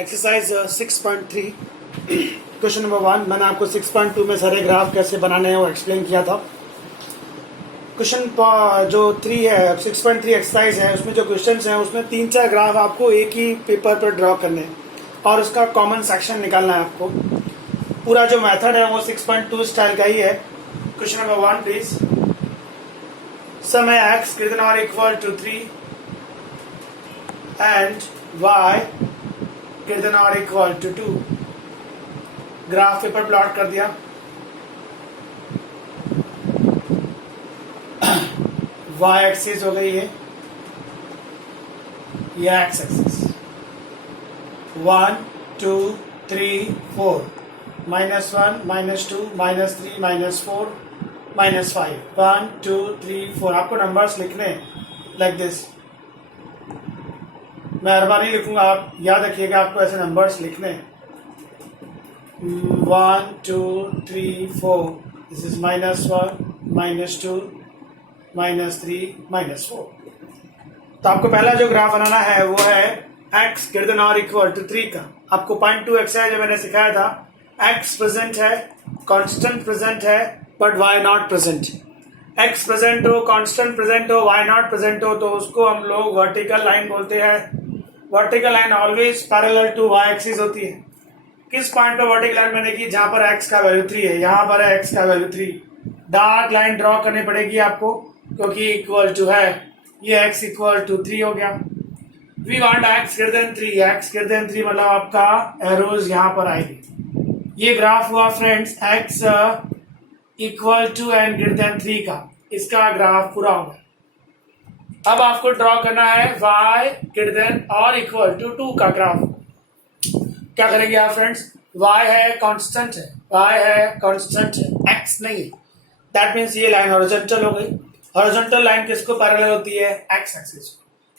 Exercise 6.3 question number 1। मैंने आपको 6.2 में सारे ग्राफ कैसे बनाने हैं वो एक्सप्लेन किया था। क्वेश्चन जो 3 है 6.3 एक्सरसाइज है, उसमें जो क्वेश्चन हैं उसमें 3-4 ग्राफ आपको एक ही पेपर पर ड्रॉ करने हैं और उसका कॉमन सेक्शन निकालना है आपको। पूरा जो मेथड है वो 6.2 स्टाइल का ही है। Question number 1 please. सम है x greater than or equal to 3 and y greater than or equal to 2। Graph paper plot कर दिया। y एक्सिस हो गई है, ये x एक्सिस 1 2 3 4 -1 -2 -3 -4 -5 1 2 3 4। आपको नंबर्स लिखने लाइक दिस। मैं हर बार नहीं लिखूंगा, आप याद रखिएगा आपको ऐसे नंबर्स लिखने। 1 2 3 4। This is -1 -2 -3 -4। तो आपको पहला जो ग्राफ बनाना है वो है x greater than or equal to 3 का। आपको 0.2 एक्सरसाइज जो मैंने सिखाया था, x प्रेजेंट है, कांस्टेंट प्रेजेंट है, but y not present. x present हो, कांस्टेंट प्रेजेंट हो, y नॉट प्रेजेंट हो तो उसको हम लोग वर्टिकल लाइन बोलते हैं। Vertical line always parallel to y axis होती है। किस पॉइंट पर वर्टिकल लाइन बनेगी? जहां पर x का वैल्यू 3 है, यहां पर है x का वैल्यू 3। डार्क लाइन ड्रॉ करनी पड़ेगी आपको क्योंकि इक्वल टू है, ये x इक्वल टू 3 हो गया। We want x greater than 3। x greater than 3 मतलब आपका एरोज यहां पर आएगी। ये ग्राफ हुआ friends x equal to and greater than 3 का। इसका ग्राफ पूरा होगा। अब आपको ड्रॉ करना है y ग्रेटर देन और इक्वल टू 2 का ग्राफ। क्या करेंगे आप फ्रेंड्स? y है कांस्टेंट है, y है कांस्टेंट है, x नहीं। दैट मीन्स ये लाइन हॉरिजॉन्टल हो गई। हॉरिजॉन्टल लाइन किसको पैरेलल होती है? x axis.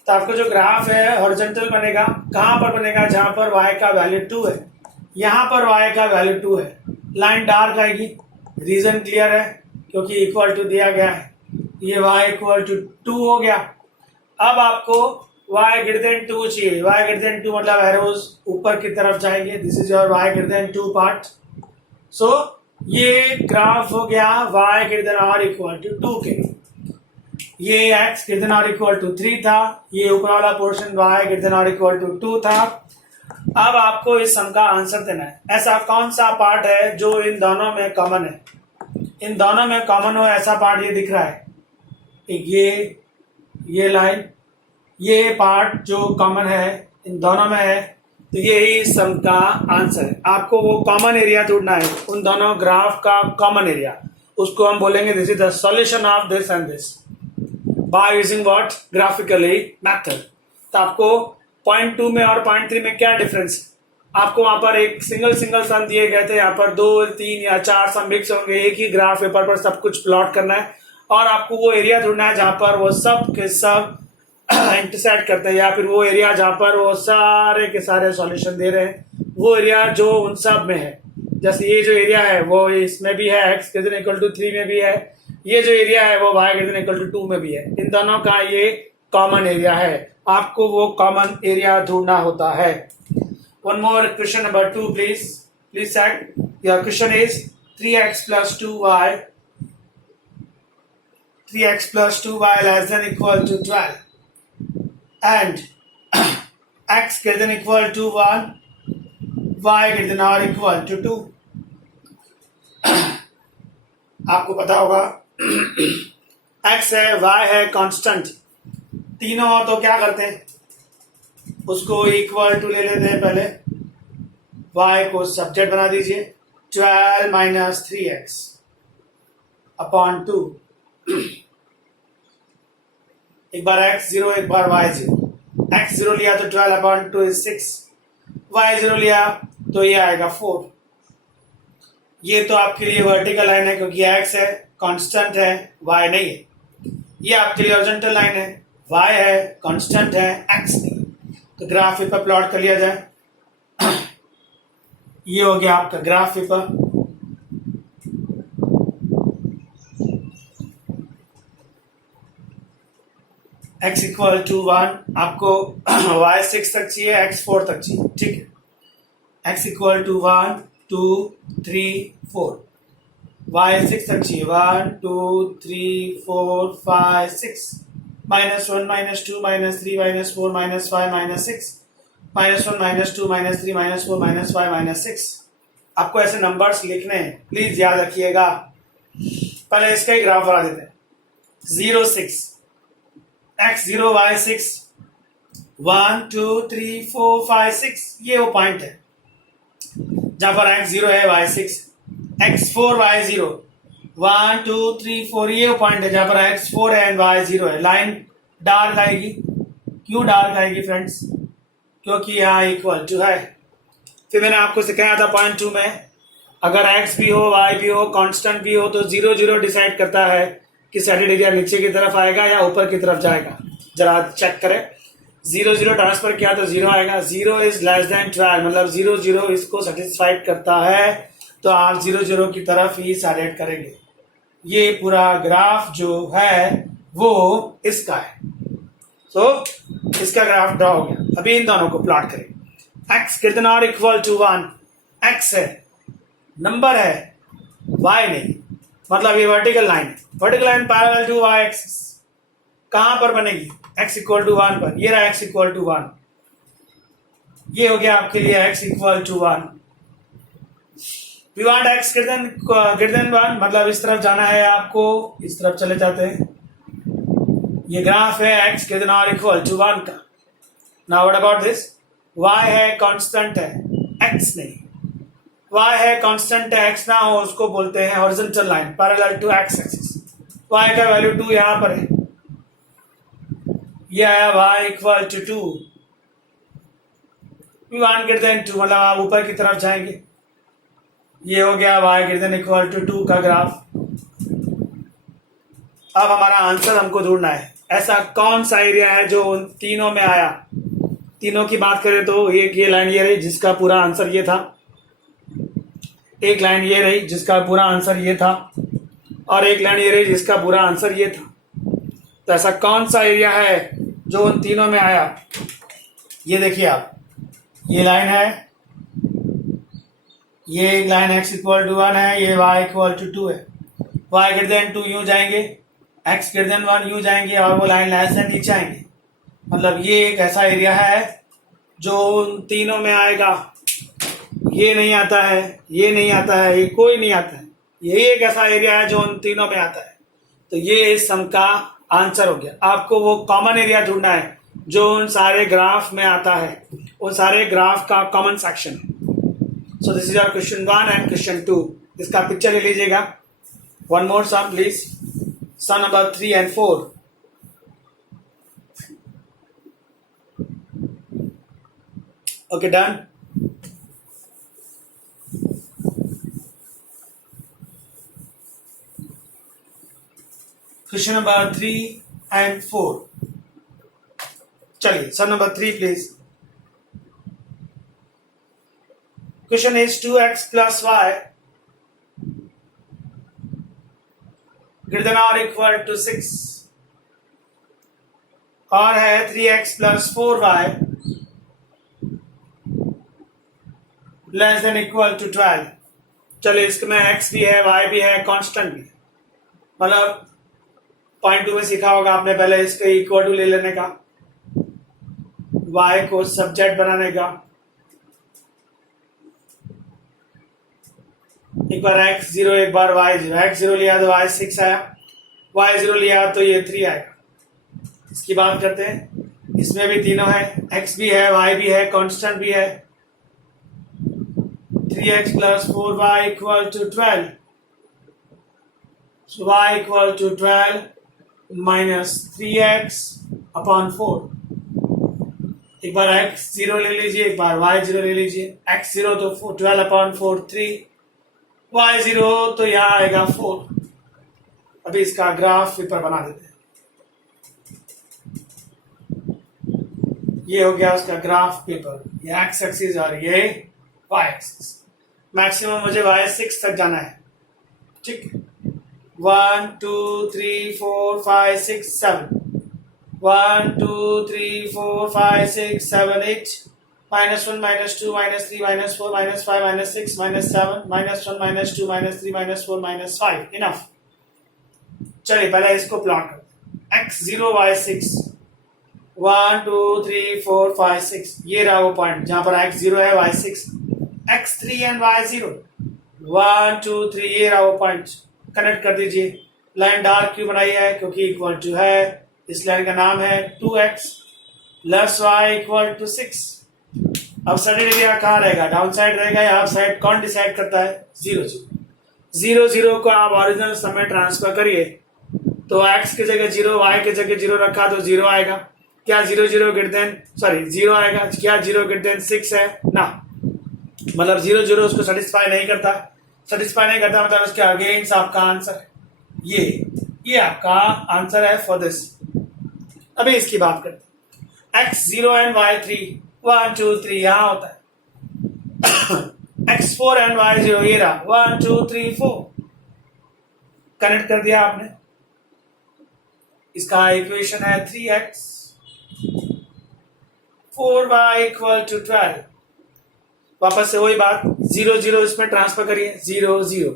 तो आपको जो ग्राफ है हॉरिजॉन्टल बनेगा, कहां पर बनेगा? जहां पर y का वैल्यू 2 है। यहां पर y का वैल्यू 2 है, लाइन डार्क आएगी। रीजन क्लियर है क्योंकि इक्वल टू दिया गया है। ये y इक्वल टू 2 हो गया। अब आपको y ग्रेटर देन 2 चाहिए। y ग्रेटर देन 2 मतलब एरोज ऊपर की तरफ जाएंगे। This is your y greater than 2 part. So ये ग्राफ हो गया y ग्रेटर देन और इक्वल टू 2 के। ये x ग्रेटर देन और इक्वल टू 3 था, ये ऊपर वाला पोर्शन y ग्रेटर देन और इक्वल टू 2 था। अब आपको इस सम का आंसर देना है। ऐसा कौन सा पार्ट है जो इन दोनों में कॉमन है? इन दोनों में कॉमन हो ऐसा पार्ट ये दिख रहा है, ये लाइन, ये पार्ट जो कॉमन है इन दोनों में है, तो यही इस सम का आंसर है। आपको वो कॉमन एरिया ढूंढना है, उन दोनों ग्राफ का कॉमन एरिया। उसको हम बोलेंगे this is the solution of this and this by using what? Graphically method. तो आपको 0.2 में और 0.3 में क्या डिफरेंस? आपको वहां पर एक सिंगल सम दिए गए थे, यहाँ पर 2 3 या 4 सम मिक्स होंगे। एक ही ग्राफ पेपर पर सब कुछ प्लॉट करना है और आपको वो एरिया ढूंढना है जहां पर वो सब के सब इंटरसेक्ट करते हैं, या फिर वो एरिया जहां पर वो सारे के सारे सॉल्यूशन दे रहे हैं, वो एरिया जो उन सब में है। जैसे ये जो एरिया है वो इसमें भी है, x greater than equal to 3 में भी है। ये जो एरिया है वो y greater than equal to 2 में भी है। इन दोनों का ये कॉमन एरिया है। आपको वो कॉमन एरिया ढूंढना होता है। One more question number 2 please check. Your question is 3x plus 2y less than equal to 12 and x greater than equal to 1, y greater than or equal to 2। आपको पता होगा x है, y है, constant, तीनों हो तो क्या करते हैं? उसको इक्वल टू ले लेते हैं। पहले y को सब्जेक्ट बना दीजिए। 12 - 3x अपॉन 2। एक बार x 0, एक बार y 0। x 0 लिया तो 12 अपॉन 2 इज 6। y 0 लिया तो ये आएगा 4। ये तो आपके लिए वर्टिकल लाइन है क्योंकि x है, कांस्टेंट है, y नहीं है। ये आपके लिए हॉरिजॉन्टल लाइन है, y है, कांस्टेंट है, x नहीं। तो ग्राफ पेपर प्लॉट कर लिया जाए। ये हो गया आपका graph paper. x equal to 1, आपको y 6 तक चाहिए, x 4 तक चाहिए। ठीक है, x इक्वल टू 1 2 3 4, y 6 तक चाहिए 1 2 3 4 5 6, -1 -2 -3 -4 -5 -6, -1 -2 -3 -4 -5 -6। आपको ऐसे नंबर्स लिखने हैं, प्लीज याद रखिएगा। पहले इसका ही ग्राफ बना देते हैं। 0 6 x 0 y 6 1 2 3 4 5 6, ये वो पॉइंट है जहां पर x 0 है, y 6 x 4 y 0 1 2 3 4, ये वो पॉइंट है जहां पर x 4 है एंड y 0 है। लाइन डार्क आएगी। क्यों डार्क आएगी फ्रेंड्स? क्योंकि यहाँ इक्वल टू है। फिर मैंने आपको सिखाया था पॉइंट 2 में, अगर x भी हो y भी हो कांस्टेंट भी हो तो 0 0 डिसाइड करता है कि सैटेलाइट एरिया नीचे की तरफ आएगा या ऊपर की तरफ जाएगा। जरा चेक करें, 0 0 ट्रांसफर किया तो 0 आएगा। 0 इज लेस देन 12, मतलब 0 0 इसको सेटिस्फाइड करता है तो आप 0 0 की तरफ ही सैटेलाइट करेंगे। ये पूरा ग्राफ जो है वो इसका है। तो इसका ग्राफ ड्रॉ हो गया। अभी इन दोनों को प्लॉट करें। x ग्रेटर देन और इक्वल टू 1, x है, नंबर है, y नहीं, मतलब ये वर्टिकल लाइन है। Vertical line parallel to y axis कहां पर बनेगी? x इक्वल टू 1 पर। ये रहा x इक्वल टू 1, ये हो गया आपके लिए x equal to 1। We want x greater than 1, मतलब इस तरफ जाना है आपको, इस तरफ चले जाते हैं। ये ग्राफ है x ग्रेटर देन और इक्वल टू 1 का। Now what about this? y है कांस्टेंट है, x नहीं। y है कांस्टेंट है, x ना हो उसको बोलते हैं horizontal line parallel to x axis. y का वैल्यू 2 यहां पर है, यह है y equal to 2। We want greater than 2, मतलब आप ऊपर की तरफ जाएंगे। ये हो गया y greater than equal to 2 का ग्राफ। अब हमारा आंसर हमको ढूंढना है। ऐसा कौन सा एरिया है जो उन तीनों में आया? तीनों की बात करें तो एक ये लाइन ये रही जिसका पूरा आंसर ये था, एक लाइन ये रही जिसका पूरा आंसर ये था, और एक लाइन ये रही जिसका पूरा आंसर ये था। तो ऐसा कौन सा एरिया है जो उन तीनों में आया? ये देखिए आप, ये लाइन है, ये एक लाइन x इक्वल टू 1 है, ये y इक्वल टू 2 है। y ग्रेटर देन 2 यूं जाएंगे, x ग्रेटर देन 1 यूं जाएंगे, और वो लाइन लेस देन नीचे आएंगे। मतलब ये एक ऐसा एरिया है जो उन तीनों में आएगा। ये नहीं आता है, ये नहीं आता है, ये कोई नहीं आता है। यही एक ऐसा एरिया है जो उन तीनों में आता है। तो ये इस सम का आंसर हो गया। आपको वो कॉमन एरिया ढूंढना है जो उन सारे ग्राफ में आता है, उन सारे ग्राफ का कॉमन सेक्शन है। So this is our question 1 and question 2। इसका पिक्चर ले लीजिएगा। One more sum please, sum number 3 and 4। Okay, done. Question number 3 and 4। चलिए, sum number 3 please। Question is 2x plus y greater than or equal to 6, और है 3x plus 4y less than equal to 12। चलिए, इसमें x भी है, y भी है, constant भी है। मतलब पॉइंट 2 में सीखा होगा आपने पहले इसके इक्वल टू ले लेने का, y को सब्जेक्ट बनाने का। एक बार x 0, एक बार y 0। x 0 लिया तो y 6 आया, y 0 लिया तो ये 3 आएगा। इसकी बात करते हैं। इसमें भी तीनों है, x भी है, y भी है, कांस्टेंट भी है। 3x plus 4y equal to 12. So y equal to 12 minus 3x upon 4. एक बार x 0 ले लीजिए, एक बार y 0 ले लीजिए। x 0 तो 12 upon 4 3, y 0 तो यहाँ आएगा 4। अभी इसका ग्राफ पेपर बना देते हैं। ये हो गया उसका ग्राफ पेपर, ये x एक्सिस और ये y एक्सिस। मैक्सिमम मुझे y 6 तक जाना है, ठीक। 1 2 3 4 5 6 7, 1 2 3 4 5 6 7 8, -1 -2 -3 -4 -5 -6 -7 -1 -2 -3 -4 -5 इनफ। चलिए पहले इसको प्लॉट करते हैं। x0 y6 1 2 3 4 5 6 ये रहा वो पॉइंट जहां पर x0 है y6 x3 एंड y0 1 2 3 ये रहा वो पॉइंट कनेक्ट कर दीजिए। लाइन डार्क क्यों बनाई है क्योंकि इक्वल टू है, इस लाइन का नाम है 2x plus y equal to 6। अब सडन एरिया कहाँ रहेगा, डाउन साइड रहेगा या अप साइड, कौन डिसाइड करता है, 0 0 0 0 को आप ओरिजिनल सम में ट्रांसफर करिए तो x की जगह 0 y की जगह 0 रखा तो 0 आएगा। क्या 0 0 ग्रेटर देन 0 आएगा, क्या 0 ग्रेटर देन 6 है ना, मतलब 0 0 उसको सेटिस्फाई नहीं करता मतलब उसके अगेंस्ट आपका आंसर है ये आपका आंसर है फॉर दिस। अभी इसकी बात करते हैं। x0 एंड y3 1 2 3 यहां होता है x4 एंड y0 ये रहा 1 2 3 4 कनेक्ट कर दिया आपने। इसका इक्वेशन है 3x 4y इक्वल टू 12। वापस से वही बात 0 0 इसमें ट्रांसफर करिए 0 0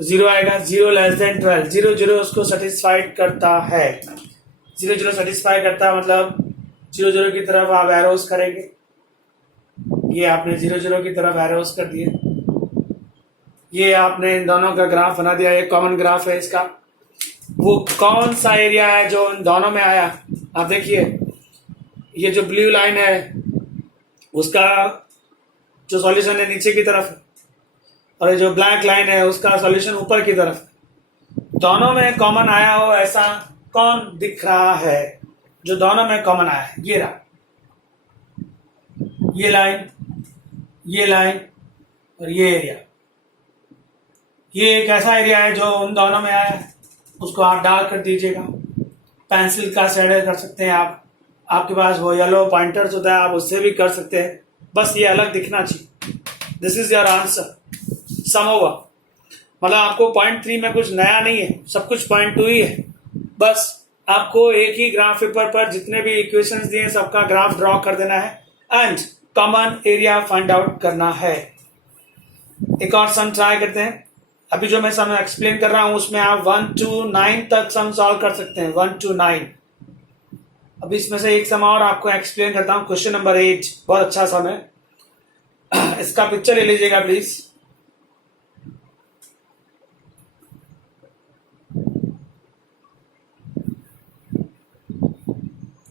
0 आएगा, 0 लेस देन 12 0 0 उसको सेटिस्फाइड करता है, 0 0 सेटिस्फाई करता है मतलब 0 0 की तरफ आप एरोस करेंगे। ये आपने 0 0 की तरफ एरोस कर दिए, ये आपने इन दोनों का ग्राफ बना दिया, ये कॉमन ग्राफ है इसका। वो कौन सा एरिया है जो इन दोनों में आया, आप देखिए ये जो ब्लू लाइन है उसका जो सॉल्यूशन है नीचे की तरफ है और ये जो ब्लैक लाइन है उसका सॉल्यूशन ऊपर की तरफ है। दोनों में कॉमन आया हो ऐसा कौन दिख रहा है जो दोनों में कॉमन आया है, ये रहा, ये लाइन और ये एरिया। ये एक ऐसा एरिया है जो उन दोनों में आया है, उसको आप डार्क कर दीजिएगा, पेंसिल का शेडर कर सकते हैं आप, आपके पास वो येलो पॉइंटर्स होता है आप उससे भी कर सकते हैं, बस ये अलग दिखना चाहिए। This is your answer, sum over. मतलब आपको पॉइंट 3 में कुछ नया नहीं है, सब कुछ पॉइंट 2 ही है। बस आपको एक ही ग्राफ पेपर पर जितने भी इक्वेशंस दिए सबका ग्राफ ड्रॉ कर देना है and common area find out करना है। एक और सम ट्राई करते हैं। अभी जो मैं सम एक्सप्लेन कर रहा हूं उसमें आप 1 to 9 तक सम सॉल्व कर सकते हैं, 1 to 9। अभी इसमें से एक सम और आपको एक्सप्लेन करता हूं, क्वेश्चन नंबर 8 बहुत अच्छा सम है। इसका पिक्चर ले लीजिएगा please.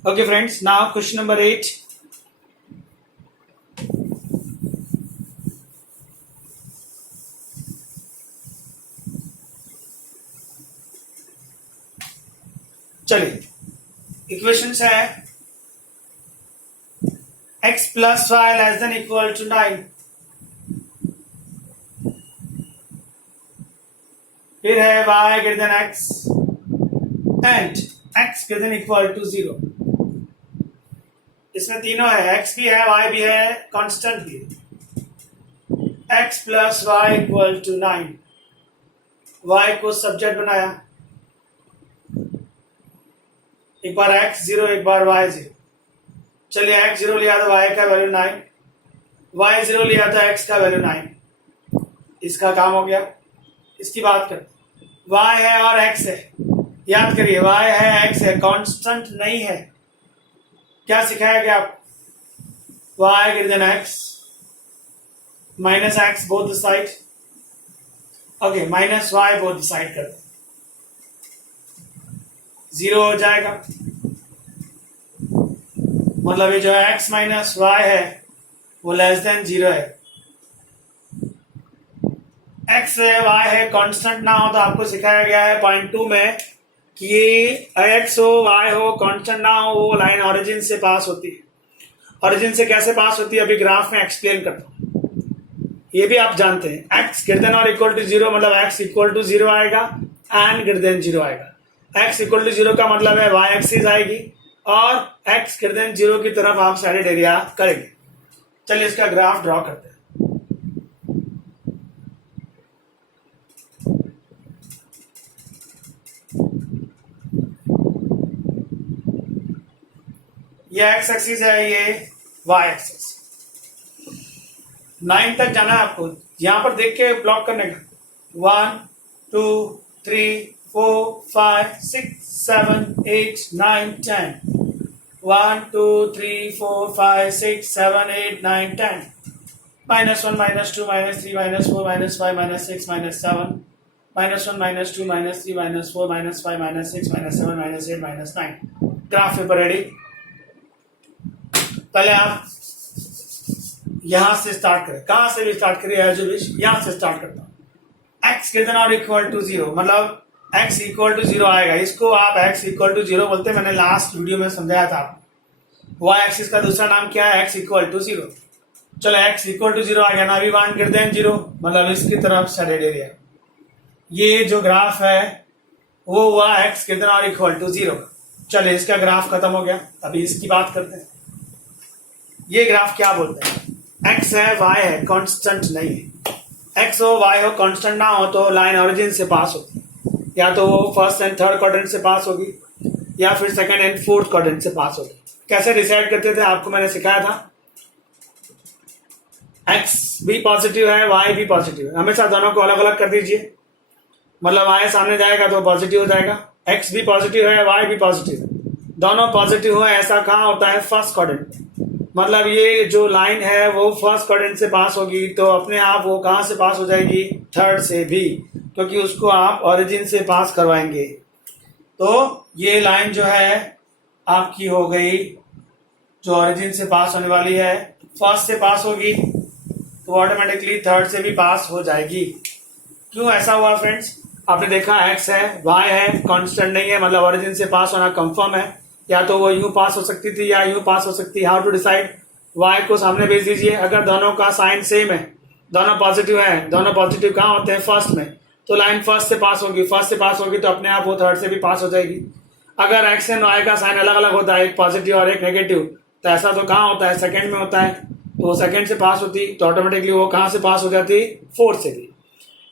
Okay friends, now question number 8। चलिए इक्वेशंस है x plus y less than equal to 9, फिर है y greater than x and x greater than equal to 0। इसमें तीनों है, x भी है y भी है कांस्टेंट भी है। x plus y equal to 9, y को सब्जेक्ट बनाया, एक बार x0 एक बार y0। चलिए x0 लिया तो y का वैल्यू 9, y0 लिया तो x का वैल्यू 9। इसका काम हो गया। इसकी बात करते, y है और x है, याद करिए y है x है, कांस्टेंट नहीं है। क्या सिखाया गया आपको, y greater than x minus x both side, okay minus y both side कर दो, 0 हो जाएगा। मतलब ये जो x माइनस वाई है वो लेस देन 0 है। x है y है कांस्टेंट ना हो तो आपको सिखाया गया है पॉइंट 2 में कि ये x हो y हो कांस्टेंट ना हो वो लाइन ओरिजिन से पास होती है। ओरिजिन से कैसे पास होती है अभी ग्राफ में एक्सप्लेन करता हूं। ये भी आप जानते हैं x ग्रेटर देन और इक्वल टू 0 मतलब x इक्वल टू 0 आएगा एंड ग्रेटर देन 0 आएगा। x इक्वल टू 0 का मतलब है y एक्सिस आएगी और x ग्रेटर देन 0 की तरफ आप साइडेड एरिया करेंगे। चलिए इसका ग्राफ ड्रॉ करते हैं। ये x एक्सिस है, ये y एक्सिस। 9 तक जाना है आपको, यहाँ पर देख के ब्लॉक करने का। 1 2 3 4 5 6 7 8 9 10 1 2 3 4 5 6 7 8 9 10 -1 -2 -3 -4 -5 -6 -7 -1 -2 -3 -4 -5 -6 -7 -8 -9। Graph paper ready. पहले आप यहां से स्टार्ट करें, कहां से भी स्टार्ट करिए, एज यू विश। यहां से स्टार्ट करता हूं। x ग्रेटर और इक्वल टू 0, मतलब x इक्वल टू 0 आएगा, इसको आप x इक्वल टू 0 बोलते हैं। मैंने लास्ट वीडियो में समझाया था आपको। y एक्सिस का दूसरा नाम क्या है? x equal to 0। चलो x इक्वल टू 0 आ गया ना, अभी 1 ग्रेटर देन 0, मतलब इसकी तरफ शेडेड एरिया। ये जो ग्राफ है वो हुआ x ग्रेटर और इक्वल टू 0। चलो इसका ग्राफ खत्म हो गया, अभी इसकी बात करते हैं। ये ग्राफ क्या बोलते हैं? x है, y है, कांस्टेंट नहीं है। x हो, y हो, कांस्टेंट ना हो तो लाइन ओरिजिन से पास होती है, या तो वो फर्स्ट एंड थर्ड क्वाड्रेंट से पास होगी, या फिर सेकंड एंड फोर्थ क्वाड्रेंट से पास होगी। कैसे डिसाइड करते थे आपको मैंने सिखाया था। x भी पॉजिटिव है, y भी पॉजिटिव है, हमेशा दोनों को अलग अलग कर दीजिए, मतलब y सामने जाएगा तो पॉजिटिव हो जाएगा। x भी पॉजिटिव है, y भी पॉजिटिव है, दोनों पॉजिटिव हो, ऐसा कहाँ होता है? फर्स्ट क्वाड्रेंट में। मतलब ये जो लाइन है वो फर्स्ट क्वाड्रेंट से पास होगी, तो अपने आप वो कहाँ से पास हो जाएगी? थर्ड से भी, क्योंकि उसको आप ओरिजिन से पास करवाएंगे। तो ये लाइन जो है आपकी हो गई, जो ओरिजिन से पास होने वाली है, फर्स्ट से पास होगी तो ऑटोमेटिकली थर्ड से भी पास हो जाएगी। क्यों ऐसा हुआ फ्रेंड्स? आपने देखा x है, y है, कांस्टेंट नहीं है, मतलब ओरिजिन से पास होना कंफर्म है। या तो वो यूं पास हो सकती थी या यूं पास हो सकती है। How to decide? y को सामने भेज दीजिए, अगर दोनों का साइन सेम है, दोनों पॉजिटिव है, दोनों पॉजिटिव कहाँ होते हैं? फर्स्ट में, तो लाइन फर्स्ट से पास होगी, फर्स्ट से पास होगी तो अपने आप वो थर्ड से भी पास हो जाएगी। अगर x एंड y का साइन अलग अलग होता है, एक पॉजिटिव और एक नेगेटिव, तो ऐसा तो कहाँ होता है? सेकंड में होता है, तो वो सेकंड से पास होती तो ऑटोमेटिकली वो कहाँ से पास हो जाती? फोर्थ से भी।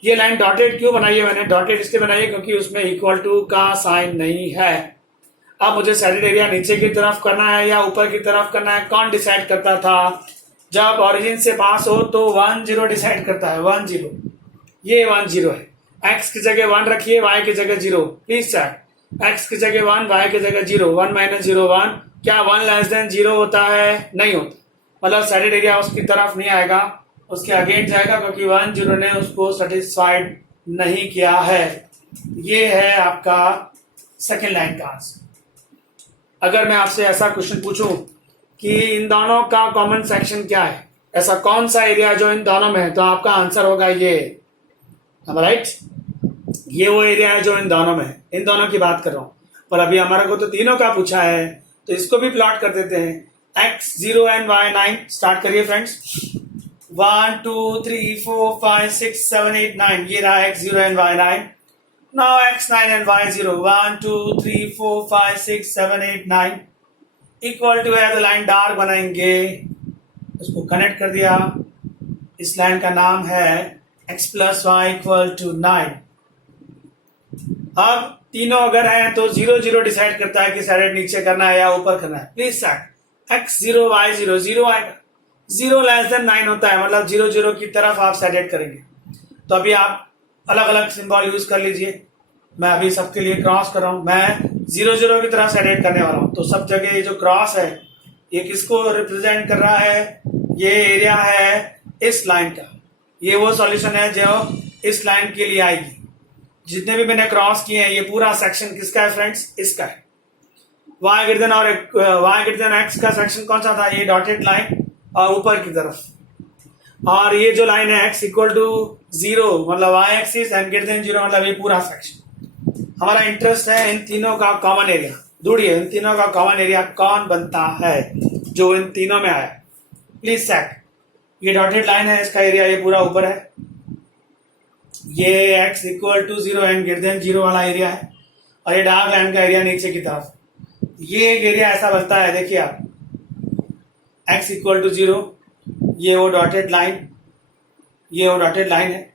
ये लाइन डॉटेड क्यों बनाई है मैंने? डॉटेड इसलिए बनाई है क्योंकि उसमें इक्वल टू का साइन नहीं है। अब मुझे शेडेड एरिया नीचे की तरफ करना है या ऊपर की तरफ करना है, कौन डिसाइड करता था? जब ओरिजिन से पास हो तो 1 0 डिसाइड करता है। 1 0, ये 1 0 है। x की जगह 1 रखिए, y की जगह 0, प्लीज चेक। x की जगह 1, y की जगह 0, 1 - 0 1। क्या 1 लेस देन 0 होता है? नहीं होता, मतलब शेडेड एरिया उसकी तरफ नहीं आएगा, उसके अगेंस्ट जाएगा, क्योंकि 1 0 ने उसको सेटिस्फाइड नहीं किया है। ये है आपका सेकेंड लाइन का आंसर। अगर मैं आपसे ऐसा क्वेश्चन पूछूं कि इन दोनों का कॉमन सेक्शन क्या है, ऐसा कौन सा एरिया जो इन दोनों में है, तो आपका आंसर होगा ये, राइट? ये वो एरिया है जो इन दोनों में है, इन दोनों की बात कर रहा हूं। पर अभी हमारे को तो तीनों का पूछा है, तो इसको भी प्लॉट कर देते हैं। x 0 and y 9। स्टार्ट करिए फ्रेंड्स। 1 2 3 4 5 6 7 8 9, ये रहा x 0 and y 9। Now x 9 and y 0, 1 2 3 4 5 6 7 8 9 equal to है, तो लाइन डार्क बनाएंगे, उसको कनेक्ट कर दिया। इस लाइन का नाम है x plus y equal to 9। अब तीनों अगर हैं तो 0 0 डिसाइड करता है कि शेडेड नीचे करना है या ऊपर करना है। प्लीज सेट x 0 y 0, 0 आएगा, 0 लेस देन 9 होता है, मतलब 0 0 की तरफ आप शेडेड करेंगे। तो अभी आप अलग अलग सिंबल यूज कर लीजिए। मैं अभी सबके लिए क्रॉस कर रहा हूं, मैं 0 0 की तरफ शेडेड करने वाला हूं। तो सब जगह ये जो क्रॉस है ये किसको रिप्रेजेंट कर रहा है? ये एरिया है इस लाइन का। ये वो सॉल्यूशन है जो इस लाइन के लिए आएगी। जितने भी मैंने क्रॉस किए हैं, ये पूरा सेक्शन किसका है फ्रेंड्स? इसका है। y ग्रेटर और y ग्रेटर x का सेक्शन कौन सा था? ये डॉटेड लाइन और ऊपर की तरफ। और ये जो लाइन है x इक्वल टू 0, मतलब y axis, and greater than 0, मतलब ये पूरा सेक्शन। हमारा इंटरेस्ट है इन तीनों का कॉमन एरिया। ढूंढिए इन तीनों का कॉमन एरिया कौन बनता है जो इन तीनों में आया। Please check. ये डॉटेड लाइन है, इसका एरिया ये पूरा ऊपर है। ये x equal to 0 and greater than 0 वाला एरिया है, और ये डार्क लाइन का एरिया नीचे की तरफ। ये एक एरिया ऐसा बनता है, देखिए आप, x इक्वल टू 0, ये वो डॉटेड लाइन, ये वो डॉटेड लाइन है,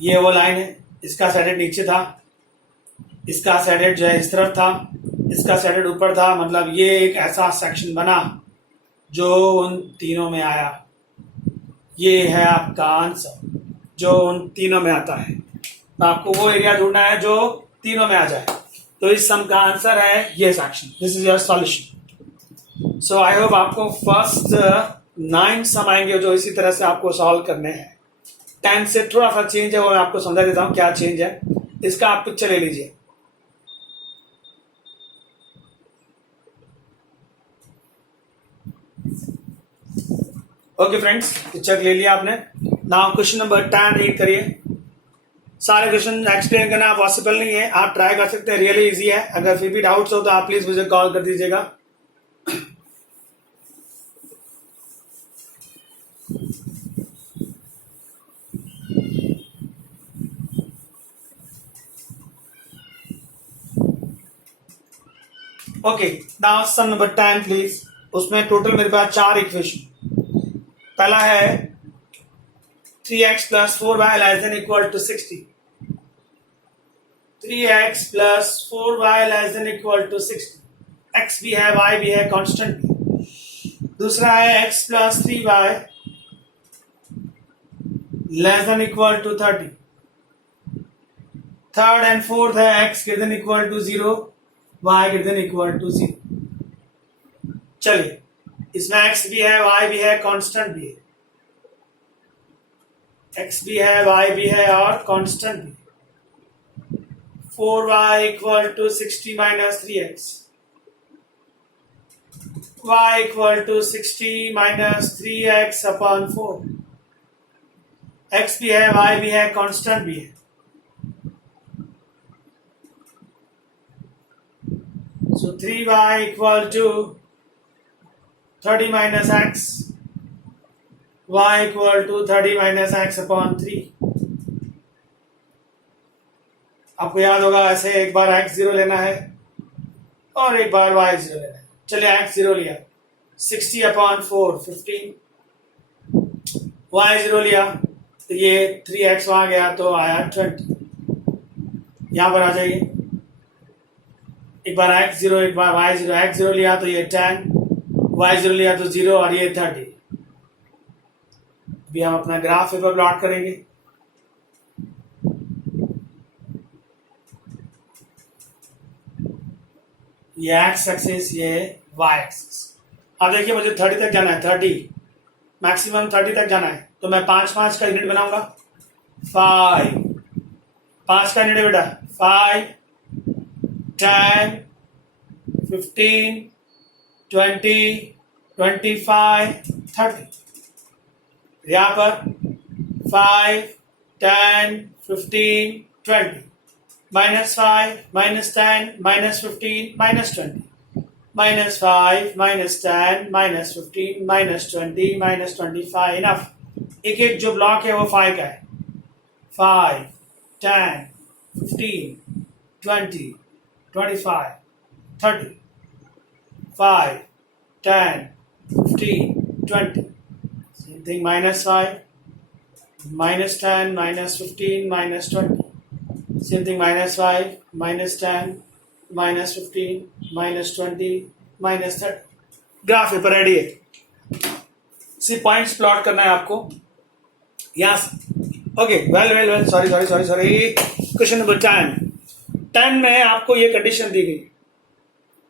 ये वो लाइन है। इसका शेडेड नीचे था, इसका शेडेड जो है इस तरफ था, इसका शेडेड ऊपर था, मतलब ये एक ऐसा सेक्शन बना जो उन तीनों में आया। ये है आपका आंसर जो उन तीनों में आता है। तो आपको वो एरिया ढूंढना है जो तीनों में आ जाए। तो इस सम का आंसर है ये section. This is your solution. So I hope आपको फर्स्ट 9 सम आएंगे जो इसी तरह से आपको सॉल्व करने हैं। 10 से थोड़ा सा चेंज है, वो मैं आपको समझा देता हूँ क्या चेंज है। इसका आप पिक्चर ले लीजिए। ओके फ्रेंड्स, पिक्चर ले लिया आपने। नाउ क्वेश्चन नंबर 10 रीड करिए। सारे क्वेश्चन एक्सप्लेन करना पॉसिबल नहीं है, आप ट्राई कर सकते हैं, रियली इजी है। अगर फिर भी डाउट्स हो तो आप प्लीज मुझे कॉल कर दीजिएगा। Okay, now sum number 10 please. उसमें टोटल मेरे पास 4 इक्वेशन। पहला है 3x plus 4y less than equal to 60. 3x plus 4y less than equal to 60. x भी है, y भी है, कांस्टेंट भी। दूसरा है x plus 3y less than equal to 30. Third and fourth है x greater than equal to 0, y greater than equal to 0। चलिए, इसमें x भी है, y भी है, कांस्टेंट भी है। x भी है, y भी है और कांस्टेंट भी। 4y equal to 60 minus 3x। y equal to 60 minus 3x upon 4। x भी है, y भी है, कांस्टेंट भी है। So 3y equal to 30 minus x, y equal to 30 minus x upon 3। आपको याद होगा ऐसे एक बार x 0 लेना है और एक बार y 0 लेना है। चलिए x 0 लिया, 60 अपॉन 4 15, y 0 लिया तो ये 3x वहां गया तो आया 20। यहां पर आ जाइए, एक बार x 0 एक बार y 0। x 0 लिया तो ये 10, y 0 लिया तो 0 और ये 30। अभी हम अपना ग्राफ पेपर प्लॉट करेंगे। ये x एक्सिस, ये y एक्सिस। अब देखिए मुझे 30 तक जाना है, 30 मैक्सिमम 30 तक जाना है, तो मैं 5 का यूनिट बनाऊंगा। 5 का यूनिट है बेटा, 5 10 15 20 25 30। यहाँ पर 5 10 15 20 -5 -10 -15 -20 -5 -10 -15 -20 -25। इनफ। एक एक जो ब्लॉक है वो 5 का है। 5 10 15 20 25 30 5 10 15 20। Same thing, -5 -10 -15 -20। Same thing, -5 -10 -15 -20 -30। Graph paper ready है। सी पॉइंट्स प्लॉट करना है आपको यहां से। Okay, well sorry question number 10 में आपको ये कंडीशन दी गई,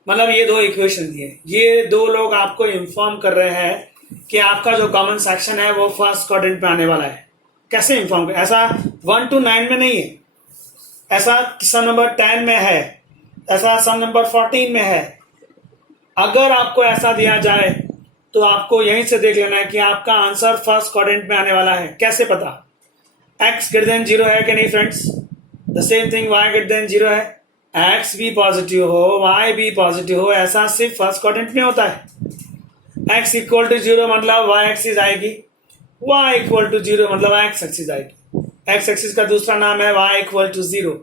मतलब ये 2 इक्वेशन दिए। ये 2 लोग आपको इंफॉर्म कर रहे हैं कि आपका जो कॉमन सेक्शन है वो फर्स्ट क्वाड्रेंट में आने वाला है। कैसे इंफॉर्म कर, ऐसा 1 to 9 में नहीं है, ऐसा सम नंबर 10 में है, ऐसा सम नंबर 14 में है। अगर आपको ऐसा दिया जाए तो आपको यहीं से देख लेना है कि आपका आंसर फर्स्ट क्वाड्रेंट में आने वाला है। कैसे पता? x ग्रेटर देन 0 है कि नहीं friends? The same thing y greater than 0 है। x भी पॉजिटिव हो, y भी पॉजिटिव हो, ऐसा सिर्फ फर्स्ट क्वाड्रेंट में होता है। x इक्वल टू 0 मतलब y एक्सिस आएगी, y इक्वल टू 0 मतलब x एक्सिस आएगी। x एक्सिस का दूसरा नाम है y equal to 0,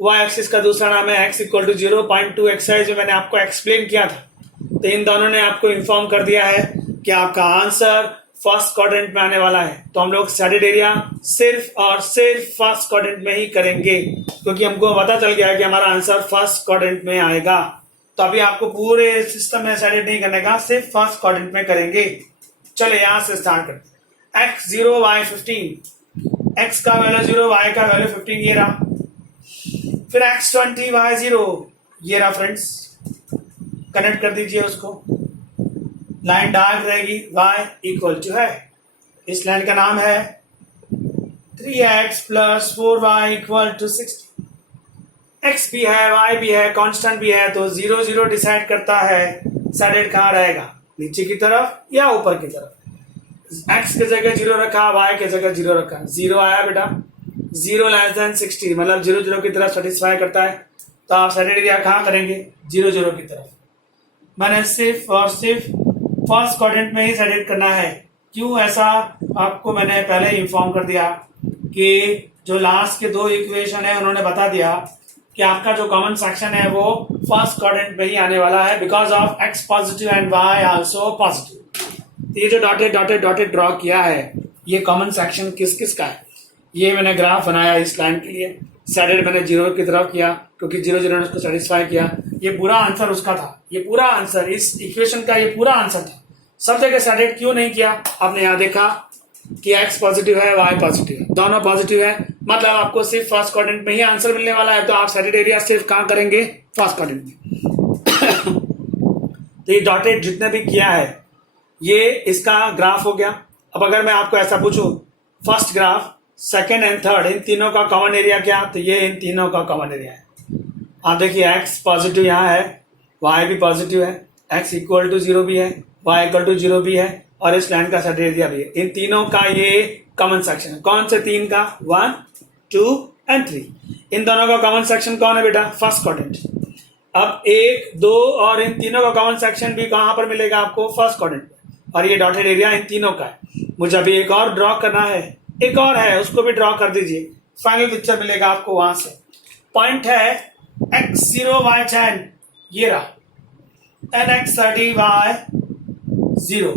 y axis का दूसरा नाम है x इक्वल टू 0.2 एक्सरसाइज जो मैंने आपको एक्सप्लेन किया था। तो इन दोनों ने आपको इन्फॉर्म कर दिया है कि आपका आंसर फर्स्ट क्वाड्रेंट में आने वाला है। तो हम लोग स्टैंडर्ड एरिया सिर्फ और सिर्फ फर्स्ट क्वाड्रेंट में ही करेंगे, क्योंकि हमको पता चल गया है कि हमारा आंसर फर्स्ट क्वाड्रेंट में आएगा। तो अभी आपको पूरे सिस्टम में स्टैंडर्ड नहीं करने का, सिर्फ फर्स्ट क्वाड्रेंट में करेंगे। चले यहां से स्टार्ट करते x0 y15, x का वैल्यू 0, y का वैल्यू 15 ये रहा। फिर x20 y0 ये रहा फ्रेंड्स, कनेक्ट कर दीजिए उसको, लाइन डार्क रहेगी, y इक्वल टू है, इस लाइन का नाम है 3x plus 4y equal to 60। x भी है, y भी है, कांस्टेंट भी है, तो 0 0 डिसाइड करता है सैडेड कहाँ रहेगा, नीचे की तरफ या ऊपर की तरफ। x की जगह 0 रखा, y की जगह 0 रखा, 0 आया बेटा, 0 लेस देन 60 मतलब 0 0 की तरफ सेटिस्फाई करता है, तो आप सैडेड एरिया कहाँ करेंगे, 0 0 की तरफ। मैंने सिर्फ और सिर्फ फर्स्ट क्वाड्रेंट में ही सेलेक्ट करना है। क्यों ऐसा आपको मैंने पहले इन्फॉर्म कर दिया कि जो लास्ट के दो इक्वेशन है उन्होंने बता दिया कि आपका जो कॉमन सेक्शन है वो फर्स्ट क्वाड्रेंट में ही आने वाला है, because of x positive and y also positive. ये जो डॉटेड डॉटेड डॉटेड ड्रॉ किया है, ये कॉमन सेक्शन किस किस का है, ये मैंने ग्राफ बनाया इस लाइन के लिए, सैडेड मैंने 0 की तरफ किया क्योंकि 0 0 ने उसको सेटिस्फाई किया। ये पूरा आंसर उसका था, ये पूरा आंसर इस इक्वेशन का, ये पूरा आंसर था। सब जगह सैडेड क्यों नहीं किया, आपने यहाँ देखा कि x पॉजिटिव है, y पॉजिटिव है, दोनों पॉजिटिव है, मतलब आपको सिर्फ फर्स्ट क्वाड्रेंट में ही आंसर मिलने वाला है, तो आप सैडेड एरिया सिर्फ कहाँ करेंगे, फर्स्ट क्वाड्रेंट में। तो ये डॉटेड जितने भी किया है ये इसका ग्राफ हो गया। अब अगर मैं आपको ऐसा पूछूं, first graph, second and third, इन तीनों का कॉमन एरिया क्या, तो ये इन तीनों का कॉमन एरिया है। आप देखिए x पॉजिटिव यहाँ है, y भी पॉजिटिव है, x इक्वल टू 0 भी है, y इक्वल टू 0 भी है, और इस लाइन का सैडेड एरिया भी है। इन तीनों का ये कॉमन सेक्शन है। कौन से तीन का, 1 2 एंड 3। इन दोनों का कॉमन सेक्शन कौन है बेटा, फर्स्ट क्वाड्रेंट। अब 1 2 और इन तीनों का कॉमन सेक्शन भी कहां पर मिलेगा आपको, फर्स्ट क्वाड्रेंट, और ये डॉटेड एरिया इन तीनों का है। मुझे अभी एक और ड्रॉ करना है, एक और है, उसको भी ड्रॉ कर दीजिए, फाइनल पिक्चर मिलेगा आपको वहां से। पॉइंट है x0 y10 ये रहा, एंड x30 y0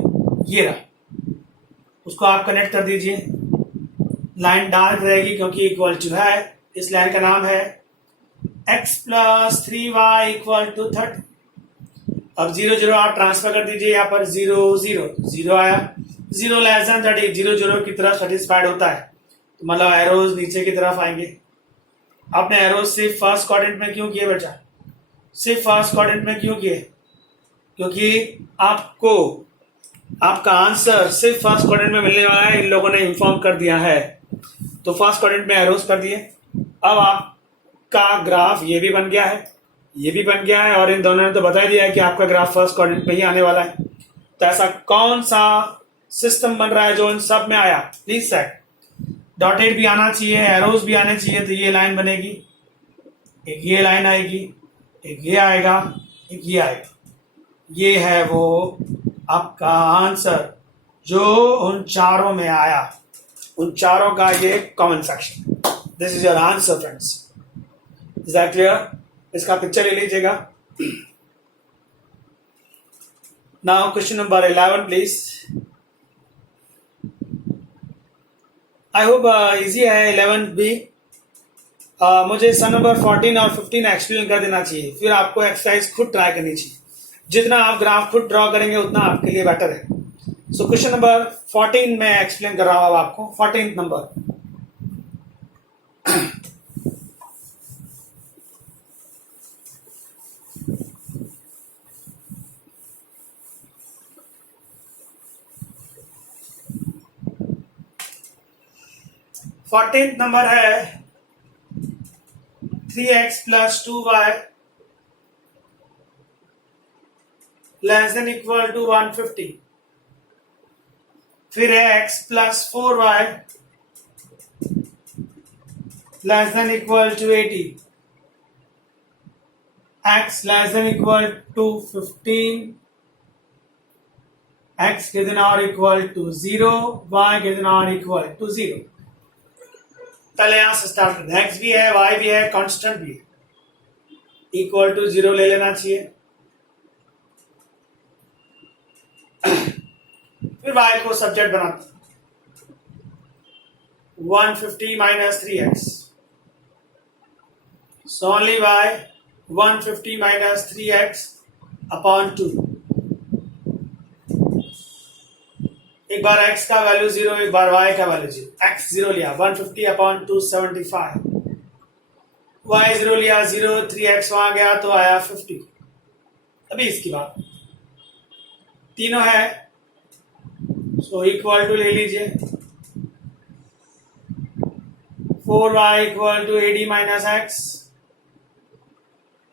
ये रहा, उसको आप कनेक्ट कर दीजिए, लाइन डार्क रहेगी क्योंकि इक्वल टू है, इस लाइन का नाम है x plus 3y equal to 30। अब 0 0 आप ट्रांसफर कर दीजिए, यहाँ पर 0 0 0 आया, 0 लेस देन 30, 0 0 की तरफ सेटिस्फाइड होता है, तो मतलब एरोज नीचे की तरफ आएंगे। आपने एरोज सिर्फ फर्स्ट क्वाड्रेंट में क्यों किए बेटा, सिर्फ फर्स्ट क्वाड्रेंट में क्यों किए, क्योंकि आपको आपका आंसर सिर्फ फर्स्ट क्वाड्रेंट में मिलने वाला है, इन लोगों ने इन्फॉर्म कर दिया है, तो फर्स्ट क्वाड्रेंट में एरोज कर दिए। अब आपका ग्राफ ये भी बन गया है, ये भी बन गया है, और इन दोनों ने तो बता दिया है कि आपका ग्राफ फर्स्ट क्वाड्रेंट में ही आने वाला है। तो ऐसा कौन सा सिस्टम बन रहा है जो इन सब में आया, प्लीज सेट, डॉटेड भी आना चाहिए, एरोज भी आने चाहिए, तो ये लाइन बनेगी, एक ये लाइन आएगी, एक ये आएगा, एक ये आएगा, ये है वो आपका आंसर जो उन चारों में आया, उन चारों का ये common section. This is your answer friends, is that clear? इसका पिक्चर ले लीजिएगा। Now question number 11 please. I hope easy है 11 भी। मुझे सन नंबर 14 और 15 एक्सप्लेन कर देना चाहिए, फिर आपको एक्सरसाइज खुद ट्राई करनी चाहिए। जितना आप ग्राफ खुद ड्रॉ करेंगे उतना आपके लिए बेटर है। सो क्वेश्चन नंबर 14 में एक्सप्लेन कर रहा हूं आपको, 14th नंबर। फोर्टीन्थ नंबर है 3x plus 2y less than equal to 150। फिर है x plus 4y less than equal to 80, x less than equal to 15, x greater than or equal to 0, y greater than or equal to 0। पहले यहां से start करते हैं, x भी है, y भी है, कांस्टेंट भी है, इक्वल टू 0 ले लेना चाहिए। फिर y को सब्जेक्ट बनाते हैं, 150 minus 3x, so only y 150 minus 3x upon 2 एक बार x का वैल्यू 0, एक बार y का वैल्यू 0. x 0 लिया 150 अपॉन 275, y 0 लिया 0, 3x वहां गया तो आया 50. अभी इसकी बात तीनों है, सो इक्वल टू ले लीजिए 4y equal to 80 minus x,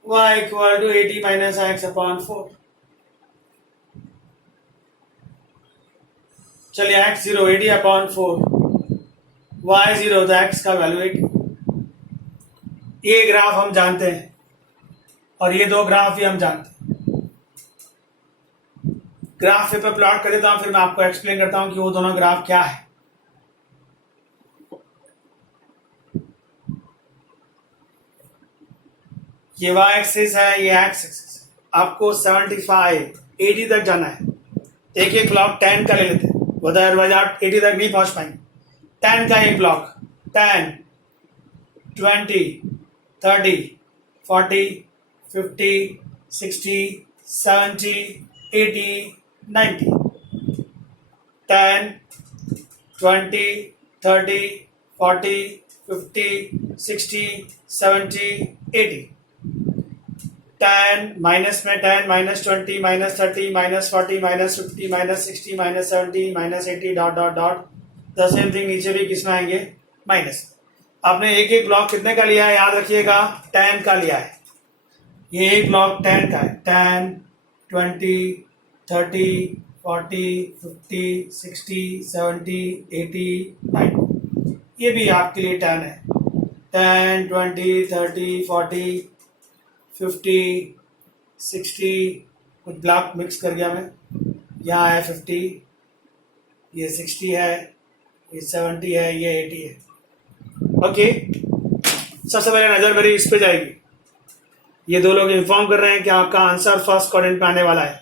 y equal to 80 minus x upon 4. चलिए x 0 80 अपॉन 4, y 0 तो x का वैल्यू 80. ये ग्राफ हम जानते हैं और ये दो ग्राफ भी हम जानते हैं. ग्राफ पे प्लॉट कर देता हूं, फिर मैं आपको एक्सप्लेन करता हूं कि वो दोनों ग्राफ क्या है. ये y एक्सिस है, ये x एक्सिस. आपको 75 80 तक जाना है. एक एक ब्लॉक 10 का ले लेते हैं, अदरवाइज आप 80 तक नहीं पहुंच पाएंगे. 10 का एक ब्लॉक 10 20 30 40 50 60 70 80 90. 10 20 30 40 50 60 70 80. 10 माइनस में 10 minus 20 minus 30 minus 40 minus 50 minus 60 minus 70 minus 80 dot dot dot. The same thing नीचे भी किसमें आएंगे, माइनस. आपने एक एक ब्लॉक कितने का लिया है याद रखिएगा, 10 का लिया है. ये एक ब्लॉक 10 का है. 10 20 30 40 50 60 70 80 90. ये भी आपके लिए 10 है. 10 20 30 40 50 60, कुछ ब्लॉक मिक्स कर गया मैं. यहाँ है 50, ये 60 है, ये 70 है, ये 80 है. ओके, सबसे पहले नजर मेरी इस पे जाएगी. ये दो लोग इन्फॉर्म कर रहे हैं कि आपका आंसर फर्स्ट क्वाड्रेंट में आने वाला है.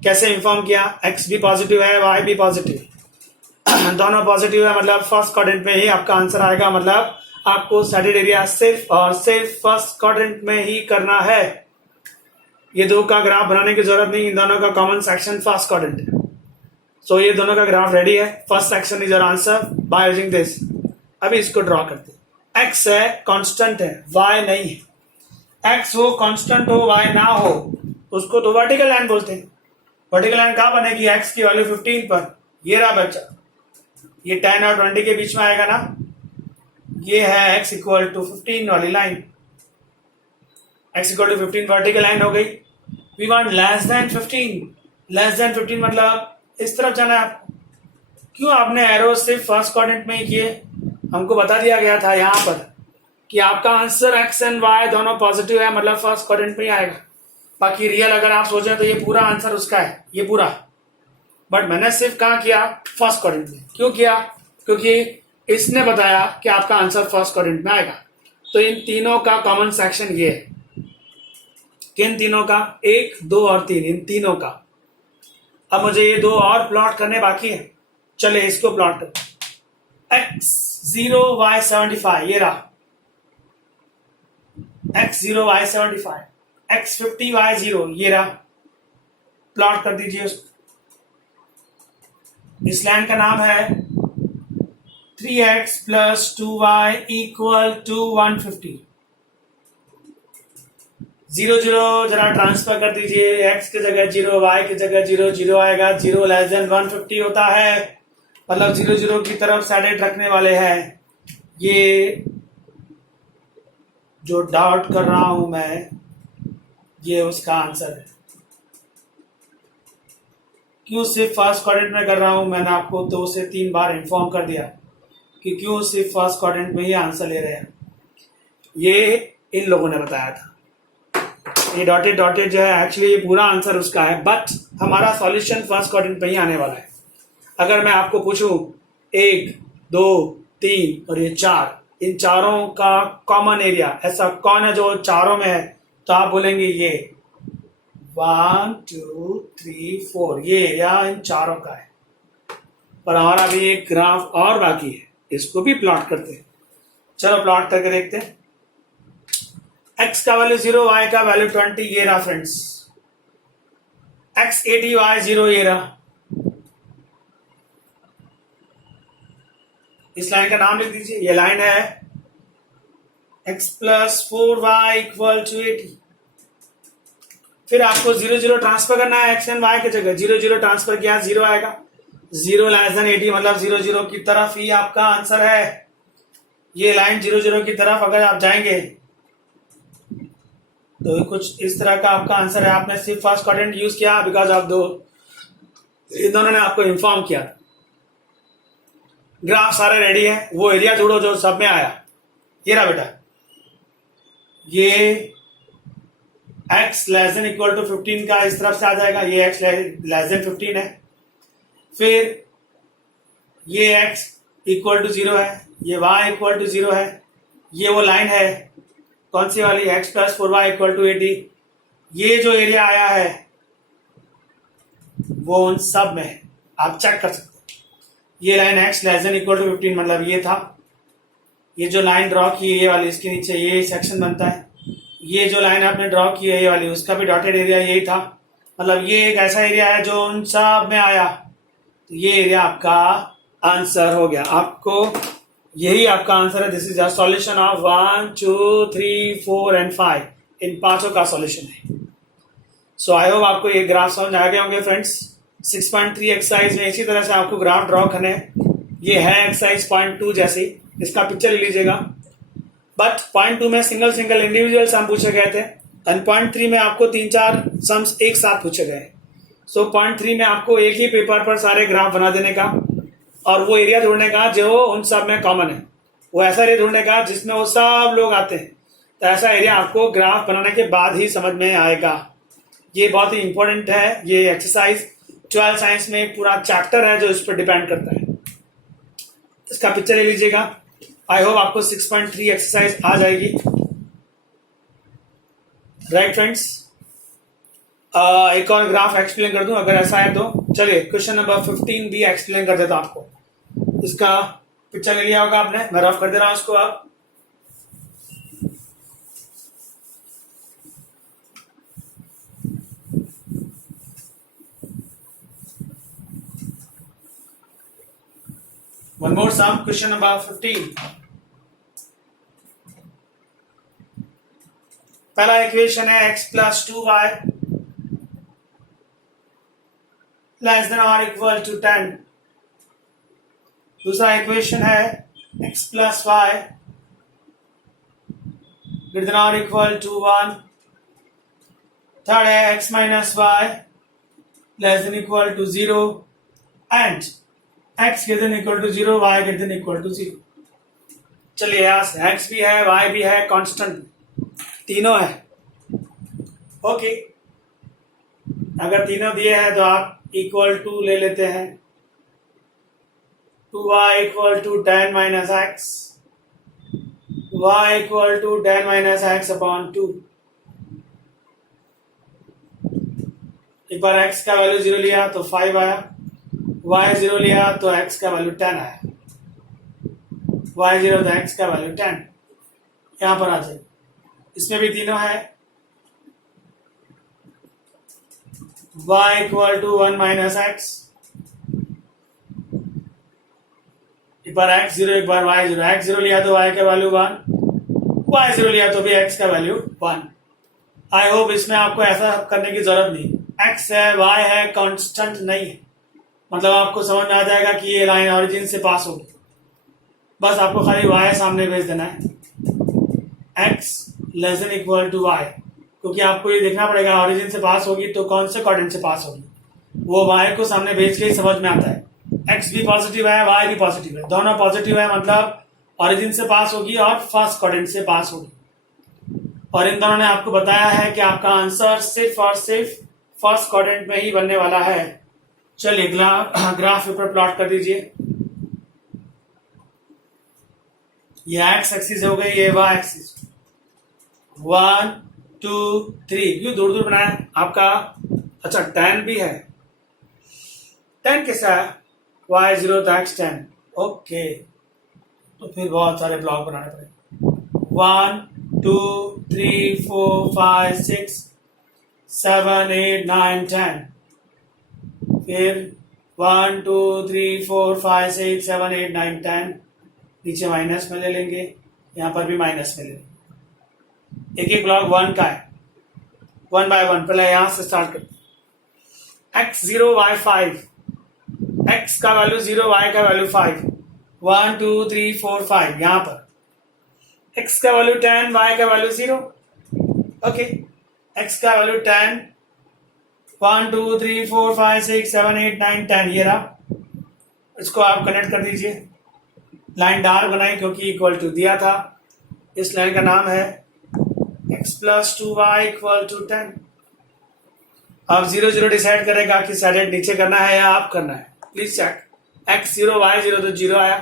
कैसे इन्फॉर्म किया, x भी पॉजिटिव है, y भी पॉजिटिव. दोनों पॉजिटिव है, मतलब फर्स्ट क्वाड्रेंट में ही आपका आंसर आएगा. मतलब आपको स्टडीड एरिया सिर्फ और सिर्फ फर्स्ट क्वाड्रेंट में ही करना है. ये दो का ग्राफ बनाने की जरूरत नहीं, इन दोनों का कॉमन सेक्शन फर्स्ट क्वाड्रेंट है. सो ये दोनों का ग्राफ रेडी है. First section is your answer by using this. अभी इसको ड्रॉ करते हैं. x है, कांस्टेंट है, y नहीं है. x हो, कांस्टेंट हो, y ना हो, उसको तो वर्टिकल लाइन बोलते हैं. वर्टिकल लाइन कहां बनेगी, x की वैल्यू 15 पर. ये रहा बच्चा, ये 10 और 20 के बीच में आएगा ना. ये है x इक्वल टू 15 वाली line. x equal to 15 vertical line हो गई. We want less than 15. Less than 15 मतलब इस तरफ जाना है आपको. क्यों आपने एरो सिर्फ फर्स्ट क्वाड्रेंट में ही किए, हमको बता दिया गया था यहाँ पर कि आपका आंसर x एंड y दोनों पॉजिटिव है, मतलब फर्स्ट क्वाड्रेंट में ही आएगा. बाकी रियल अगर आप सोचें तो ये पूरा आंसर उसका है, ये पूरा. बट मैंने सिर्फ कहा किया फर्स्ट क्वाड्रेंट में. क्यों किया, क्योंकि इसने बताया कि आपका आंसर फर्स्ट क्वाड्रेंट में आएगा. तो इन तीनों का कॉमन सेक्शन ये है. किन तीनों का, 1 2 और 3, इन तीनों का. अब मुझे ये दो और प्लॉट करने बाकी है. चले इसको प्लॉट करें. x 0 y 75, ये रहा x 0 y 75, x 50 y 0, ये रहा. प्लॉट कर दीजिए उसको. इस लाइन का नाम है 3x plus 2y equal to 150. 0 0 जरा ट्रांसफर कर दीजिए. x की जगह 0, y की जगह 0, 0 आएगा. 0 लेस देन 150 होता है, मतलब 0 0 की तरफ साइडेड रखने वाले हैं. ये जो डॉट कर रहा हूं मैं, ये उसका आंसर है. क्यों सिर्फ फर्स्ट क्वाड्रेंट में कर रहा हूं, मैंने आपको 2 से 3 बार इन्फॉर्म कर दिया कि क्यों सिर्फ फर्स्ट क्वाड्रेंट में ही आंसर ले रहे हैं. ये इन लोगों ने बताया था. ये डॉटेड डॉटेड जो है, एक्चुअली ये पूरा आंसर उसका है, बट हमारा सॉल्यूशन फर्स्ट क्वाड्रेंट में ही आने वाला है. अगर मैं आपको पूछूं 1 2 3 और ये 4, इन चारों का कॉमन एरिया ऐसा कौन है जो चारों में है, तो आप बोलेंगे ये 1 2 3 4, ये एरिया इन चारों का है. पर हमारा भी एक ग्राफ और बाकी है, इसको भी प्लॉट करते हैं. चलो प्लॉट करके देखते हैं. x का वैल्यू 0, y का वैल्यू 20, ये रहा फ्रेंड्स. x 80 y 0, ये रहा. इस लाइन का नाम लिख दीजिए, ये लाइन है x plus 4y equal to 80। फिर आपको 0 0 ट्रांसफर करना है x एंड y की जगह, 0 0 ट्रांसफर किया 0 आएगा, 0 लेस देन 80 मतलब 0 0 की तरफ ही आपका आंसर है। ये लाइन 0 0 की तरफ अगर आप जाएंगे तो कुछ इस तरह का आपका आंसर है। आपने सिर्फ फर्स्ट क्वाड्रेंट यूज किया बिकॉज ऑफ इन दोनों ने आपको इन्फॉर्म किया। ग्राफ सारे रेडी है, वो एरिया जोड़ो जो सब में आया। ये रहा बेटा, ये x less than equal to 15 का इस तरफ से आ जाएगा, ये x लेस देन 15 है। फिर ये x इक्वल टू 0 है, ये y इक्वल टू 0 है। ये वो लाइन है कौन सी वाली, x plus 4y equal to 80। ये जो एरिया आया है वो उन सब में है, आप चेक कर सकते हैं। ये line x less than equal to 15 मतलब ये था। ये जो लाइन ड्रॉ की है ये वाली, इसके नीचे ये सेक्शन बनता है। ये जो लाइन आपने ड्रॉ की है ये वाली, उसका भी डॉटेड एरिया यही था। मतलब ये एक ऐसा एरिया है जो उन सब में आया, तो ये एरिया आपका आंसर हो गया। आपको यही आपका आंसर है। This is the solution of 1 2 3 4 and 5। इन पांचों का सॉल्यूशन है। सो आई होप आपको ये ग्राफ समझ आ गए होंगे फ्रेंड्स। 6.3 एक्सरसाइज में इसी तरह से आपको ग्राफ ड्रॉ करने हैं। ये है एक्सरसाइज 0.2 जैसी, इसका पिक्चर ले लीजिएगा। बट 0.2 में सिंगल इंडिविजुअल सम पूछे गए थे एंड 0.3 में आपको 3-4 सम्स एक साथ पूछे गए। सो 0.3 में आपको एक ही पेपर पर सारे ग्राफ बना देने का और वो एरिया ढूंढने का जो उन सब में कॉमन है। वो ऐसा एरिया ढूंढने का जिसमें वो सब लोग आते हैं। तो ऐसा एरिया आपको ग्राफ बनाने के बाद ही समझ में आएगा। ये बहुत ही इंपॉर्टेंट है। ये एक्सरसाइज 12 साइंस में एक पूरा चैप्टर है जो इस पर डिपेंड करता है। इसका पिक्चर ले लीजिएगा। आई होप आपको 6.3 एक्सरसाइज आ जाएगी। राइट फ्रेंड्स, एक और ग्राफ एक्सप्लेन कर दूं अगर ऐसा है तो। चलिए क्वेश्चन नंबर 15 भी एक्सप्लेन कर देता हूं आपको। इसका पिक्चर ले लिया होगा आपने, मैं रफ कर दे रहा हूं उसको। आप one more sum, question number 15। पहला इक्वेशन है x plus 2y less than और इक्वल टू 10। दूसरा इक्वेशन है x plus y greater than और इक्वल टू 1। थर्ड है x minus y less than equal to 0 and x greater than equal to 0, y greater than equal to 0। चलिए यहाँ से x भी है, y भी है, कांस्टेंट तीनों है। ओके, अगर तीनों दिए हैं तो आप इक्वल टू ले लेते हैं। 2y equal to 10 minus x, y equal to 10 minus x upon 2। एक बार x का वैल्यू 0 लिया तो 5 आया, y 0 लिया तो x का वैल्यू 10 आया, y 0 तो x का वैल्यू 10 यहां पर आ जाए। इसमें भी तीनों है, y equal to 1 minus x, एक बार x 0 एक बार y 0। x 0 लिया तो y का वैल्यू 1, y 0 लिया तो भी x का वैल्यू 1। आई होप इसमें आपको ऐसा करने की जरूरत नहीं। x है, y है, कांस्टेंट नहीं है। मतलब आपको समझ में आ जाएगा कि ये लाइन ओरिजिन से पास होगी। बस आपको खाली y सामने भेज देना है, x less than equal to y, क्योंकि आपको ये देखना पड़ेगा ओरिजिन से पास होगी तो कौन से क्वाड्रेंट से पास होगी। वो y को सामने भेज के ही समझ में आता है। x भी पॉजिटिव है, y भी पॉजिटिव है, दोनों पॉजिटिव है, मतलब ओरिजिन से पास होगी और फर्स्ट क्वाड्रेंट से पास होगी। और इन दोनों ने आपको बताया है कि आपका आंसर सिर्फ और सिर्फ फर्स्ट क्वाड्रेंट में ही बनने वाला है। चलिए ग्राफ पेपर प्लॉट कर दीजिए। ये एक्स एक्सिस हो गई, ये वाई एक्सिस। 1 2 3 क्यों दूर दूर बनाया आपका? अच्छा 10 भी है। 10 कैसा है? y 0 तो x 10। ओके, तो फिर बहुत सारे ब्लॉक बनाने पड़ेंगे। 1 2 3 4 5 6 7 8 9 10। फिर 1 2 3 4 5 6 7 8 9 10। नीचे माइनस में ले लेंगे, यहाँ पर भी माइनस में ले लेंगे। एक एक ब्लॉक 1 का है, 1 by 1। पहले यहाँ से स्टार्ट करते। x0 y5, x का वैल्यू 0, y का वैल्यू 5, 1 2 3 4 5। यहाँ पर x का वैल्यू 10, y का वैल्यू 0। ओके, x का वैल्यू 10, 1 2 3 4 5 6 7 8 9 10। ये रहा, इसको आप कनेक्ट कर दीजिए। लाइन डार्क बनाई क्योंकि इक्वल टू दिया था। इस लाइन का नाम है x plus 2y equal to 10। अब 0 0 डिसाइड करेगा कि सैडेड नीचे करना है या आप करना है। प्लीज चेक, x 0 y 0 तो 0 आया,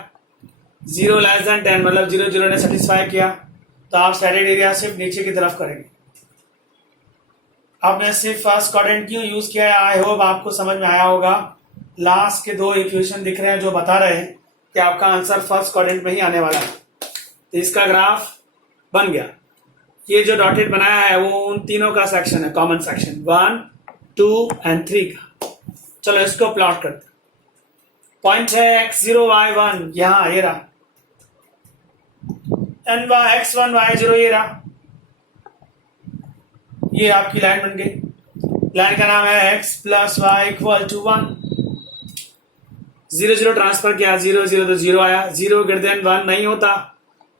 0 लेस देन 10 मतलब 0 0 ने सेटिस्फाई किया, तो आप सैडेड एरिया सिर्फ नीचे की तरफ करेंगे। आपने सिर्फ फर्स्ट क्वाड्रेंट क्यों यूज किया है, आई होप आपको समझ में आया होगा। लास्ट के 2 इक्वेशन दिख रहे हैं जो बता रहे हैं कि आपका आंसर फर्स्ट क्वाड्रेंट में ही आने वाला है। तो इसका ग्राफ बन गया। ये जो डॉटेड बनाया है वो उन तीनों का सेक्शन है, कॉमन सेक्शन 1 2 एंड 3 का। चलो इसको प्लॉट करते। पॉइंट है x0 y1, यहां ये रहा, x1 y0 ये रहा। ये आपकी लाइन बन गई। लाइन का नाम है x plus y equal to 1। 0 0 transfer किया, 0 0 तो 0 आया। 0 ग्रेटर देन 1 नहीं होता,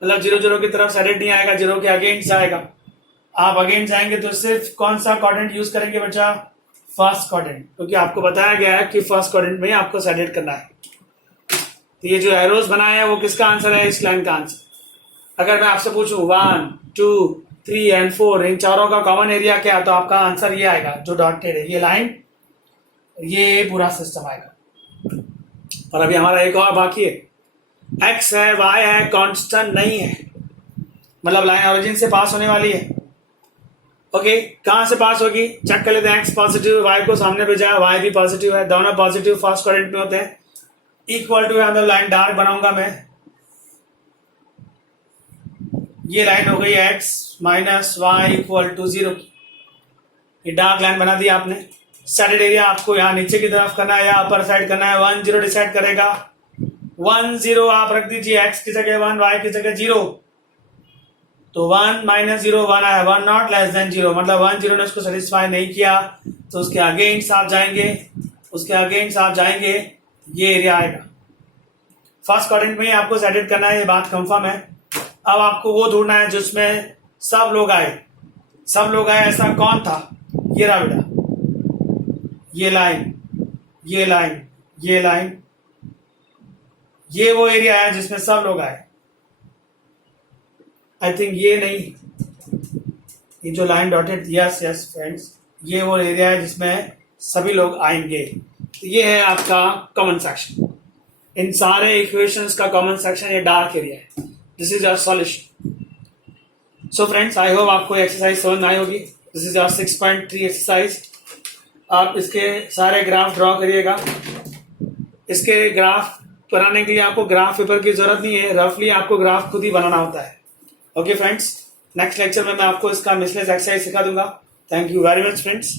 मतलब 0 0 की तरफ सैडेड नहीं आएगा, 0 के अगेंस्ट आएगा। आप अगेंस्ट जाएंगे तो सिर्फ कौन सा क्वाड्रेंट यूज करेंगे बच्चा, फर्स्ट क्वाड्रेंट, क्योंकि आपको बताया गया है कि फर्स्ट क्वाड्रेंट में ही आपको सैडेड करना है। तो ये जो एरोस बनाया है वो किसका आंसर है, इस लाइन का आंसर। अगर मैं आपसे पूछूं 1 2 3 एंड 4 इन चारों का कॉमन एरिया क्या है, तो आपका आंसर ये आएगा जो डॉटेड है, ये लाइन, ये पूरा सिस्टम आएगा। और अभी हमारा एक और बाकी है, x है y है, कांस्टेंट नहीं है, मतलब लाइन ओरिजिन से पास होने वाली है। ओके, कहां से पास होगी चेक कर लेते हैं। x पॉजिटिव, y को सामने भेजा है, y भी पॉजिटिव है, दोनों पॉजिटिव फर्स्ट क्वाड्रेंट में होते हैं। इक्वल टू है, मतलब लाइन डार्क बनाऊंगा मैं। ये लाइन हो गई x minus y equal to 0 की, ये डार्क लाइन बना दिया आपने। सैडेड एरिया आपको यहाँ नीचे की तरफ करना है या अपर साइड करना है, 1 0 डिसाइड करेगा। 1 0 आप रख दीजिए, x की जगह 1, y की जगह 0, तो 1 माइनस 0 1 आया, 1 नॉट लेस देन 0, मतलब 1 0 ने उसको सेटिस्फाई नहीं किया, तो उसके अगेंस्ट आप जाएंगे, उसके अगेंस्ट आप जाएंगे, ये एरिया आएगा। फर्स्ट क्वाड्रेंट में ही आपको सैडेड करना है, ये बात कंफर्म है। अब आपको वो ढूंढना है जिसमें सब लोग आए। सब लोग आए ऐसा कौन था, ये रहा बेटा, ये लाइन, ये लाइन, ये लाइन, ये वो एरिया है जिसमें सब लोग आए। आई थिंक ये नहीं, ये जो line dotted, yes yes friends, ये वो एरिया है जिसमें सभी लोग आएंगे। तो ये है आपका कॉमन सेक्शन। इन सारे इक्वेशंस का कॉमन सेक्शन ये डार्क एरिया है। This is your solution. So friends, I hope आपको एक्सरसाइज समझ में आई होगी। This is your 6.3 exercise. आप इसके सारे ग्राफ ड्रॉ करिएगा। इसके ग्राफ बनाने के लिए आपको ग्राफ पेपर की जरूरत नहीं है, रफली आपको ग्राफ खुद ही बनाना होता है। ओके फ्रेंड्स, नेक्स्ट लेक्चर में मैं आपको इसका मिसलेस एक्सरसाइज सिखा दूंगा। Thank you very much friends.